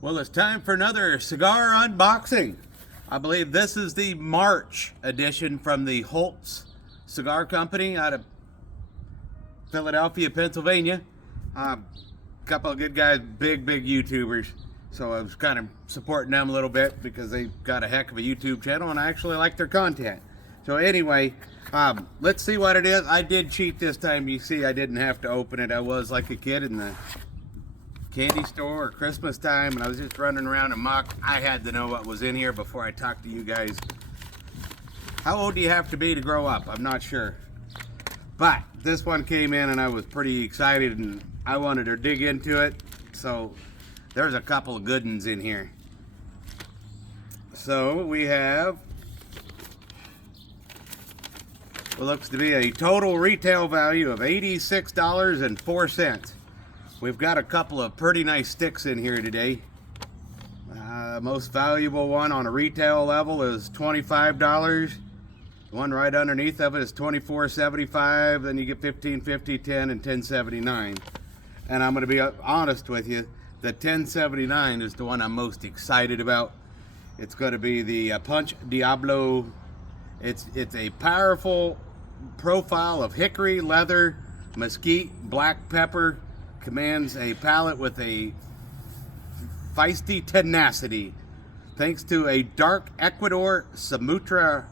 Well, it's time for another cigar unboxing. I believe this is the March edition from the Holt Cigar Company out of Philadelphia, Pennsylvania. A couple of good guys, big YouTubers. So I was kind of supporting them a little bit because they've got a heck of a YouTube channel and I actually like their content. So anyway, let's see what it is. I did cheat this time. You see, I didn't have to open it. I was like a kid in the candy store or Christmas time and I was just running around amok. I had to know what was in here before I talked to you guys. How old do you have to be to grow up? I'm not sure. But this one came in and I was pretty excited and I wanted to dig into it. So there's a couple of good ones in here. So we have what looks to be a total retail value of $86.04. We've got a couple of pretty nice sticks in here today. Most valuable one on a retail level is $25. The one right underneath of it is $24.75. Then you get $15.50, $10, and $10.79. And I'm going to be honest with you, the $10.79 is the one I'm most excited about. It's going to be the Punch Diablo. It's a powerful profile of hickory, leather, mesquite, black pepper. Commands a palate with a feisty tenacity thanks to a dark Ecuador Sumatra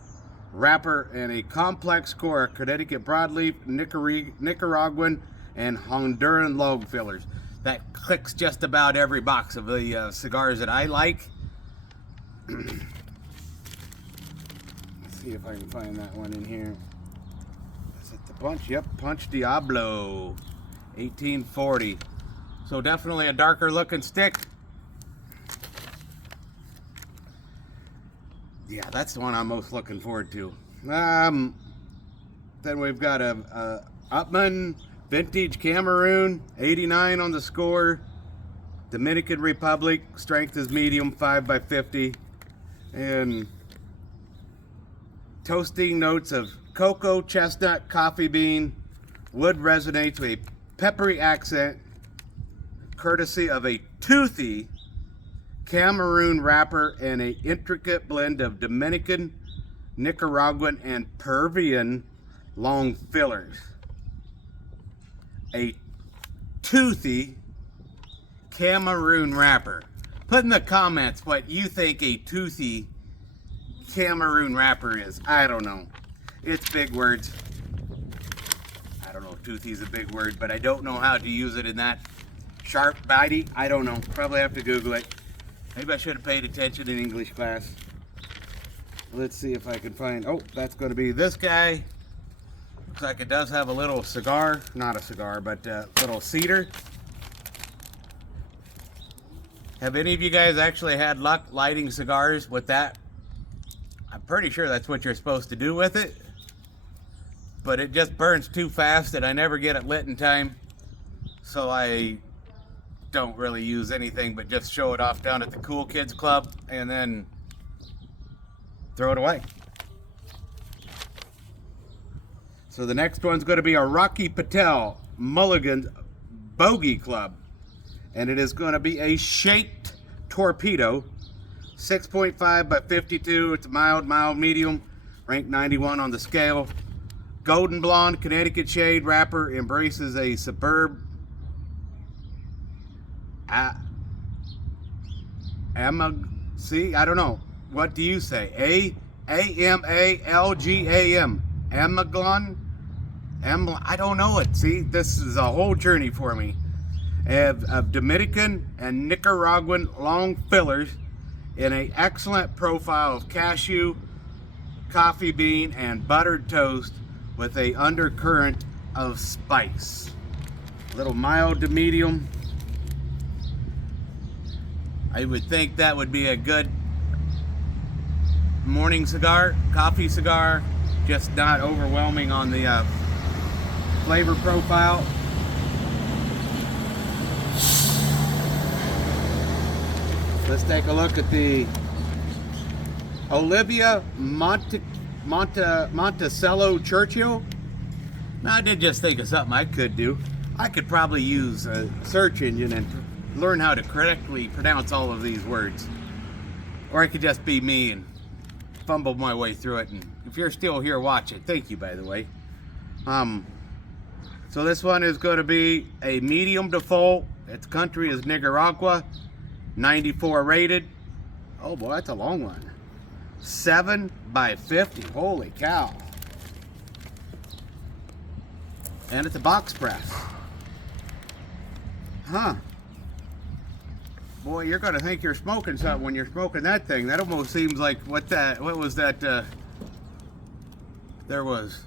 wrapper and a complex core of Connecticut broadleaf, Nicaraguan, and Honduran log fillers. That clicks just about every box of the cigars that I like. Let's see if I can find that one in here. Is it the Punch? Yep, Punch Diablo. 1840. So definitely a darker looking stick. Yeah, that's the one I'm most looking forward to. Then we've got a Upman Vintage Cameroon, 89 on the score. Dominican Republic, strength is medium, 5x50. And toasting notes of cocoa, chestnut, coffee bean. Wood resonates with a peppery accent, courtesy of a toothy Cameroon wrapper and an intricate blend of Dominican, Nicaraguan, and Peruvian long fillers. A toothy Cameroon wrapper. Put in the comments what you think a toothy Cameroon wrapper is. I don't know. It's big words. I don't know if toothy is a big word, but I don't know how to use it in that sharp, bitey. I don't know. Probably have to Google it. Maybe I should have paid attention in English class. Let's see if I can find. Oh, that's going to be this guy. Looks like it does have a little cigar. Not a cigar, but a little cedar. Have any of you guys actually had luck lighting cigars with that? I'm pretty sure that's what you're supposed to do with it. But it just burns too fast and I never get it lit in time. So I don't really use anything but just show it off down at the Cool Kids Club and then throw it away. So the next one's going to be a Rocky Patel Mulligan Bogey Club. And it is going to be a shaped torpedo. 6.5 by 52. It's a mild medium. Ranked 91 on the scale. Golden blonde Connecticut shade wrapper, embraces a superb see, I don't know. What do you say? Amalgam. Amaglon? I don't know it. See, this is a whole journey for me. Of Dominican and Nicaraguan long fillers in an excellent profile of cashew, coffee bean, and buttered toast with a undercurrent of spice. A little mild to medium. I would think that would be a good morning cigar, coffee cigar, just not overwhelming on the flavor profile. Let's take a look at the Oliva Monticello Churchill. Now, I did just think of something I could do. I could probably use a search engine and learn how to correctly pronounce all of these words. Or I could just be me and fumble my way through it. And if you're still here watching, thank you, by the way. So this one is going to be a medium default. Its country is Nicaragua. 94 rated. Oh boy, that's a long one. 7 by 50. Holy cow. And it's a box press. Huh. Boy, you're gonna think you're smoking something when you're smoking that thing. That almost seems like what was that? There was,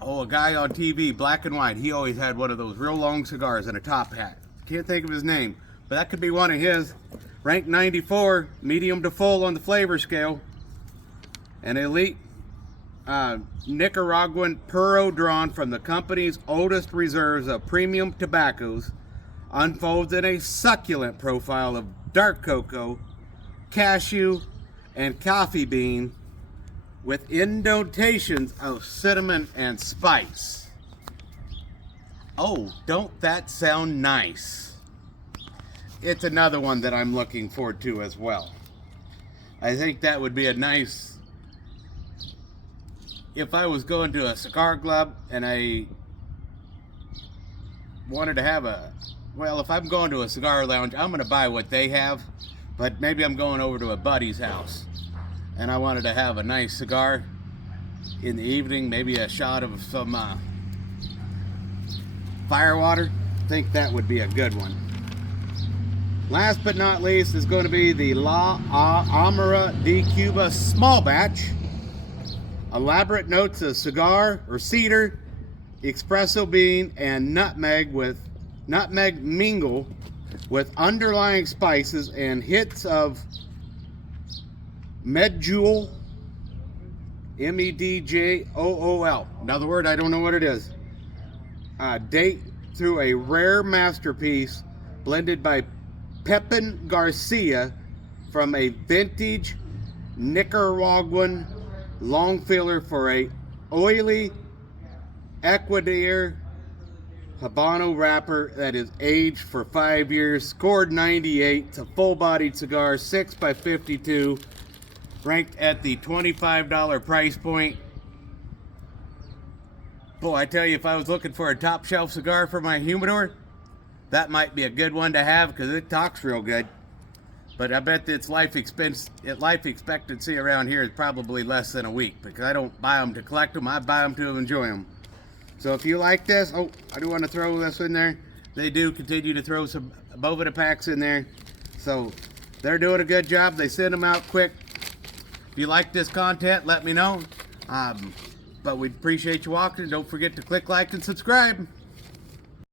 a guy on TV, black and white. He always had one of those real long cigars and a top hat. Can't think of his name, but that could be one of his. Ranked 94, medium to full on the flavor scale. An elite Nicaraguan puro drawn from the company's oldest reserves of premium tobaccos, unfolds in a succulent profile of dark cocoa, cashew, and coffee bean with indentations of cinnamon and spice. Oh, don't that sound nice? It's another one that I'm looking forward to as well. I think that would be a nice, if I was going to a cigar club and I wanted to have if I'm going to a cigar lounge, I'm going to buy what they have, but maybe I'm going over to a buddy's house and I wanted to have a nice cigar in the evening, maybe a shot of some firewater. I think that would be a good one. Last but not least is going to be the La Amara de Cuba small batch. Elaborate notes of cigar or cedar, espresso bean, and nutmeg mingle with underlying spices and hits of medjool, medjool. Another word, I don't know what it is. Date through a rare masterpiece blended by Pepin Garcia from a vintage Nicaraguan long filler for a oily Ecuador Habano wrapper that is aged for 5 years, scored 98. It's a full-bodied cigar, 6 by 52, ranked at the $25 price point. Boy, I tell you, if I was looking for a top shelf cigar for my humidor, that might be a good one to have because it talks real good. But I bet its life expectancy around here is probably less than a week because I don't buy them to collect them. I buy them to enjoy them. So if you like this, I do want to throw this in there. They do continue to throw some Boveda packs in there. So they're doing a good job. They send them out quick. If you like this content, let me know. But we'd appreciate you watching. Don't forget to click like and subscribe.